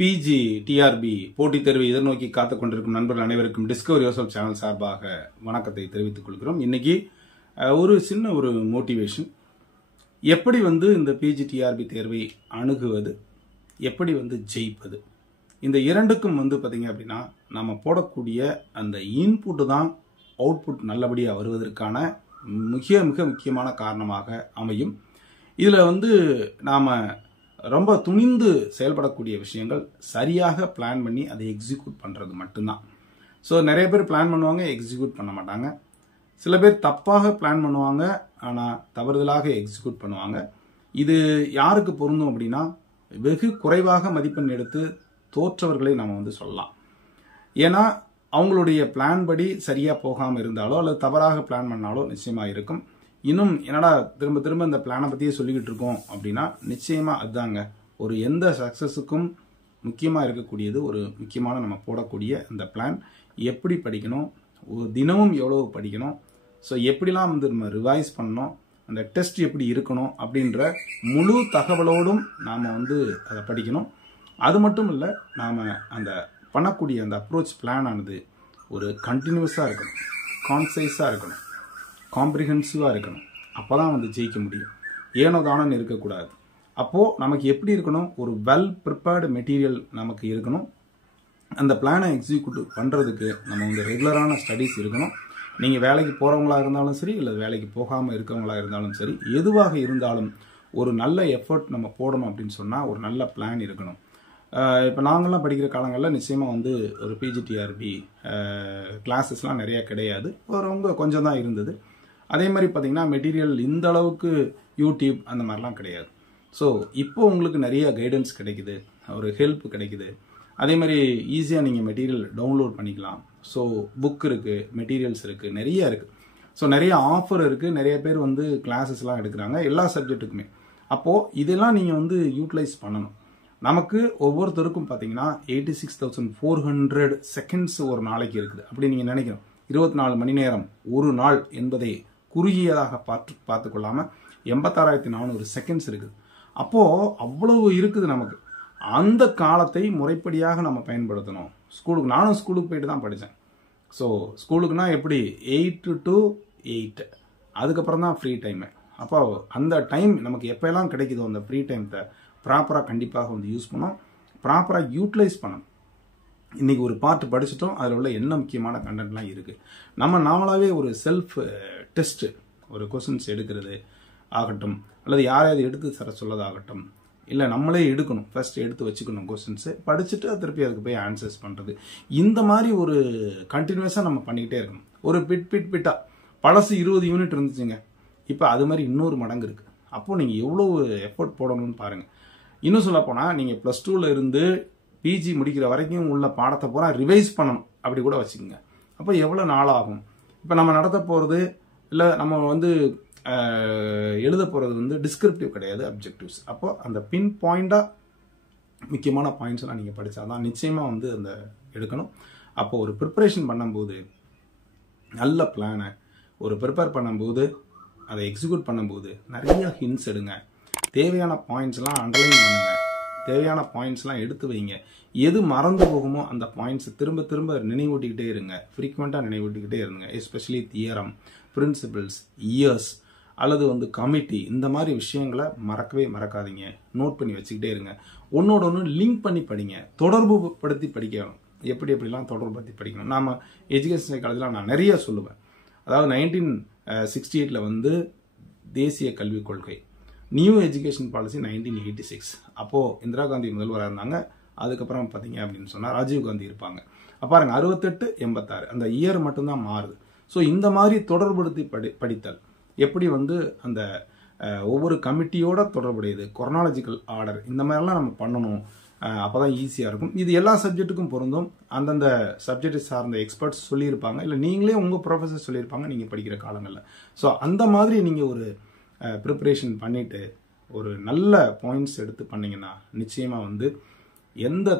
PG TRP போட்டித் தேர்வை எதிர்நோக்கி காத்துக் கொண்டிருக்கும் நண்பர்கள் அனைவருக்கும் டிஸ்கவர் யோர்செல்ஃப் சேனல் சார்பாக வணக்கத்தை தெரிவித்துக் கொள்கிறோம். இன்னைக்கு ஒரு சின்ன மோட்டிவேஷன், எப்படி இந்த பிஜி டிஆர்பி தேர்வை அணுகுவது, எப்படி ஜெயிப்பது, இந்த இரண்டுக்கும் பார்த்தீங்க அப்படின்னா நம்ம போடக்கூடிய அந்த இன்புட் தான் அவுட்புட் நல்லபடியாக வருவதற்கான மிக முக்கியமான காரணமாக அமையும். இதில் நாம் ரொம்ப துணிந்து செயல்படக்கூடிய விஷயங்கள் சரியாக பிளான் பண்ணி அதை எக்ஸிக்யூட் பண்ணுறது மட்டும்தான். ஸோ நிறைய பேர் பிளான் பண்ணுவாங்க, எக்ஸிக்யூட் பண்ண மாட்டாங்க. சில பேர் தப்பாக பிளான் பண்ணுவாங்க, ஆனால் தவறுதலாக எக்ஸிக்யூட் பண்ணுவாங்க. இது யாருக்கு பொருந்தும் அப்படின்னா, வெகு குறைவாக மதிப்பெண் எடுத்து தோற்றவர்களை நம்ம சொல்லலாம். ஏன்னா அவங்களுடைய பிளான் படி சரியாக போகாமல் இருந்தாலோ அல்லது தவறாக பிளான் பண்ணாலோ நிச்சயமாக இருக்கும். இன்னும் என்னடா திரும்ப இந்த பிளானை பற்றியே சொல்லிக்கிட்டு இருக்கோம் அப்படின்னா, நிச்சயமாக அதுதாங்க ஒரு எந்த சக்ஸஸுக்கும் முக்கியமாக இருக்கக்கூடியது. ஒரு முக்கியமான நம்ம போடக்கூடிய இந்த பிளான் எப்படி படிக்கணும், ஒரு தினமும் எவ்வளோ படிக்கணும், ஸோ எப்படிலாம் நம்ம ரிவைஸ் பண்ணணும், அந்த டெஸ்ட் எப்படி இருக்கணும் அப்படின்ற முழு தகவலோடும் நாம் அதை படிக்கணும். அது மட்டும் இல்லை, நாம் அந்த பண்ணக்கூடிய அந்த அப்ரோச் பிளான் ஆனது ஒரு கண்டினியூஸாக இருக்கணும், கான்சைஸாக இருக்கணும், காம்ப்ரிஹென்சிவாக இருக்கணும். அப்போ தான் ஜெயிக்க முடியும். ஏனோ தானோன்னு இருக்கக்கூடாது. அப்போது நமக்கு எப்படி இருக்கணும், ஒரு வெல் ப்ரிப்பேர்டு மெட்டீரியல் நமக்கு இருக்கணும். அந்த பிளானை எக்ஸிக்யூட் பண்ணுறதுக்கு நம்ம ரெகுலரான ஸ்டடீஸ் இருக்கணும். நீங்கள் வேலைக்கு போகிறவங்களா இருந்தாலும் சரி, இல்லை வேலைக்கு போகாமல் இருக்கவங்களா இருந்தாலும் சரி, எதுவாக இருந்தாலும் ஒரு நல்ல எஃபர்ட் நம்ம போடணும் அப்படின்னு சொன்னால் ஒரு நல்ல பிளான் இருக்கணும். இப்போ நாங்கள்லாம் படிக்கிற காலங்களில் நிச்சயமாக ஒரு பிஜிடிஆர்பி கிளாஸஸ்லாம் நிறையா கிடையாது, ரொம்ப கொஞ்சம் தான் இருந்தது. அதே மாதிரி பார்த்தீங்கன்னா மெட்டீரியல் இந்த அளவுக்கு யூடியூப் அந்த மாதிரிலாம் கிடையாது. ஸோ இப்போ உங்களுக்கு நிறைய கைடன்ஸ் கிடைக்குது, ஒரு ஹெல்ப் கிடைக்குது. அதே மாதிரி ஈஸியாக நீங்கள் மெட்டீரியல் டவுன்லோட் பண்ணிக்கலாம். ஸோ புக் இருக்குது, மெட்டீரியல்ஸ் இருக்குது, நிறைய இருக்குது. ஸோ நிறைய ஆஃபர் இருக்குது, நிறைய பேர் கிளாஸஸ்லாம் எடுக்கிறாங்க எல்லா சப்ஜெக்ட்டுக்குமே. அப்போது இதெல்லாம் நீங்கள் யூட்டிலைஸ் பண்ணணும். நமக்கு ஒவ்வொருத்தருக்கும் பார்த்தீங்கன்னா 86,400 செகண்ட்ஸ் ஒரு நாளைக்கு இருக்குது அப்படி நீங்கள் நினைக்கணும். 24 மணி நேரம் ஒரு நாள் என்பதை குறுகியதாக பார்த்து கொள்ளாமல் 86,400 செகண்ட்ஸ் இருக்குது. அப்போது அவ்வளவு இருக்குது நமக்கு. அந்த காலத்தை முறைப்படியாக நம்ம பயன்படுத்தணும். நானும் ஸ்கூலுக்கு போயிட்டு தான் படித்தேன். ஸோ ஸ்கூலுக்குனா எப்படி 8 to 8, அதுக்கப்புறம் தான் ஃப்ரீ டைமு. அப்போ அந்த டைம் நமக்கு எப்போல்லாம் கிடைக்குதோ அந்த ஃப்ரீ டைத்தை ப்ராப்பராக கண்டிப்பாக யூஸ் பண்ணோம், ப்ராப்பராக யூட்டிலைஸ் பண்ணணும். இன்றைக்கி ஒரு பார்ட் படிச்சுட்டோம், அதில் உள்ள என்ன முக்கியமான கண்டென்ட்லாம் இருக்குது. நாமளாகவே ஒரு செல்ஃப் டெஸ்ட்டு, ஒரு கொஸ்டின்ஸ் எடுக்கிறது ஆகட்டும், அல்லது யாரையாவது எடுத்து தர சொல்லதாகட்டும், இல்லை நம்மளே எடுக்கணும், ஃபர்ஸ்ட் எடுத்து வச்சுக்கணும் கொஸ்டின்ஸு, படிச்சுட்டு திருப்பி அதுக்கு போய் ஆன்சர்ஸ் பண்ணுறது. இந்த மாதிரி ஒரு கண்டினியூஸாக நம்ம பண்ணிக்கிட்டே இருக்கணும். ஒரு பிட்டாக பழசு 20 யூனிட் இருந்துச்சுங்க, இப்போ அது மாதிரி இன்னொரு மடங்கு இருக்குது. அப்போது நீங்கள் எவ்வளோ எஃபோர்ட் போடணும்னு பாருங்கள். இன்னும் சொல்லப்போனால் நீங்கள் +2ல் இருந்து பிஜி முடிக்கிற வரைக்கும் உள்ள பாடத்தை பூரா ரிவைஸ் பண்ணணும் அப்படி கூட வச்சுக்கோங்க. அப்போ எவ்வளோ நாள் ஆகும்? இப்போ நம்ம நடத்த போகிறது இல்லை நம்ம எழுத போகிறது டிஸ்கிரிப்டிவ் கிடையாது, அப்ஜெக்டிவ்ஸ். அப்போ அந்த பின் பாயிண்டாக முக்கியமான பாயிண்ட்ஸ்லாம் நீங்கள் படித்தாதான் நிச்சயமாக அந்த எடுக்கணும். அப்போது ஒரு ப்ரிப்பரேஷன் பண்ணும்போது நல்ல பிளானை ப்ரிப்பேர் பண்ணும்போது அதை எக்ஸிக்யூட் பண்ணும்போது நிறைய ஹிண்ட்ஸ் எடுங்க. தேவையான பாயிண்ட்ஸ்லாம் அண்டர்லைன் பண்ணுங்க, தேவையான பாயிண்ட்ஸ்லாம் எடுத்து வைங்க. எது மறந்து போகுமோ அந்த பாயிண்ட்ஸ் திரும்ப நினைவூட்டிக்கிட்டே இருங்க, ஃப்ரீக்வெண்ட்டாக நினைவூட்டிக்கிட்டே இருங்க. எஸ்பெஷலி தியரம், பிரின்சிபிள்ஸ், இயர்ஸ் அல்லது கமிட்டி, இந்த மாதிரி விஷயங்களை மறக்காதீங்க. நோட் பண்ணி வச்சுக்கிட்டே இருங்க. ஒன்னோட ஒன்று லிங்க் பண்ணி படிங்க, தொடர்பு படுத்தி படிக்கணும். எப்படிலாம் தொடர்பு படுத்தி படிக்கணும். நாம் எஜுகேஷன் சைக்காலஜியில் நான் நிறைய சொல்லுவேன். அதாவது 1968 தேசிய கல்விக் கொள்கை, நியூ எஜுகேஷன் பாலிசி 1986. அப்போது இந்திரா காந்தி முதல்வராக இருந்தாங்க. அதுக்கப்புறம் பார்த்தீங்க அப்படின்னு சொன்னால் ராஜீவ் காந்தி இருப்பாங்க. பாருங்க 68, 86 அந்த இயர் மட்டும்தான் மாறுது. ஸோ இந்த மாதிரி தொடர்புபடுத்தி படித்தல், எப்படி அந்த ஒவ்வொரு கமிட்டியோட தொடர்புடையது, கொரோனாலஜிக்கல் ஆர்டர், இந்த மாதிரிலாம் நம்ம பண்ணணும். அப்போ தான் ஈஸியாக இருக்கும். இது எல்லா சப்ஜெக்ட்டுக்கும் பொருந்தும். அந்தந்த சப்ஜெக்டை சார்ந்த எக்ஸ்பர்ட்ஸ் சொல்லியிருப்பாங்க, இல்லை நீங்களே உங்கள் ப்ரொஃபஸர் சொல்லியிருப்பாங்க நீங்கள் படிக்கிற காலங்களில். ஸோ அந்த மாதிரி நீங்கள் ஒரு ப்ரிப்பரேஷன் பண்ணிவிட்டு ஒரு நல்ல பாயிண்ட்ஸ் எடுத்து பண்ணிங்கன்னா நிச்சயமாக எந்த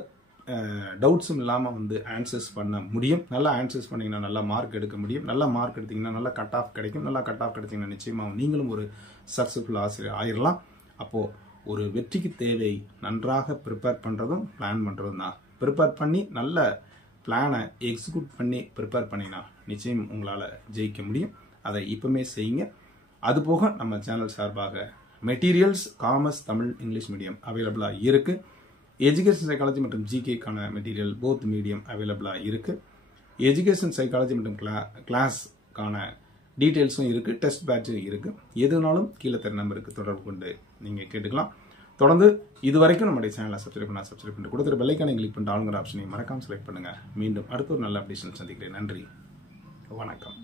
டவுட்ஸும் இல்லாமல் ஆன்சர்ஸ் பண்ண முடியும். நல்லா ஆன்சர்ஸ் பண்ணிங்கன்னா நல்லா மார்க் எடுக்க முடியும். நல்லா மார்க் எடுத்திங்கன்னா நல்லா கட் ஆஃப் கிடைக்கும். நல்லா கட் ஆஃப் கிடைச்சிங்கன்னா நிச்சயமாக நீங்களும் ஒரு சக்ஸஸ்ஃபுல் ஆசிரியர் ஆயிடலாம். அப்போது ஒரு வெற்றிக்கு தேவை நன்றாக ப்ரிப்பேர் பண்ணுறதும் பிளான் பண்ணுறதும் தான். ப்ரிப்பேர் பண்ணி நல்ல பிளானை எக்ஸிக்யூட் பண்ணி ப்ரிப்பேர் பண்ணினா நிச்சயம் உங்களால் ஜெயிக்க முடியும். அதை இப்பவுமே செய்யுங்க. அதுபோக நம்ம சேனல் சார்பாக materials commerce, Tamil, English medium அவைலபிளாக இருக்குது. எஜுகேஷன் சைக்காலஜி மற்றும் ஜிகேக்கான மெட்டீரியல் போத் மீடியம் அவைலபிளாக இருக்குது. எஜுகேஷன் சைக்காலஜி மற்றும் கிளாஸ்க்கான டீட்டெயில்ஸும் இருக்குது. டெஸ்ட் பேட்சும் இருக்குது. எதுனாலும் கீழே தர நம்பருக்கு தொடர்பு கொண்டு நீங்கள் கேட்டுக்கலாம். தொடர்ந்து இதுவரைக்கும் நம்முடைய சேனலை சப்ஸ்கிரைப் பண்ணிட்டு கொடுத்துரு பெல்லைக்கானை கிளிக் பண்ணிட்டு ஆளுங்கிற ஆப்ஷனை மறக்காமல் செலக்ட் பண்ணுங்கள். மீண்டும் அடுத்த ஒரு நல்ல அப்டேஷன் சந்திக்கிறேன். நன்றி, வணக்கம்.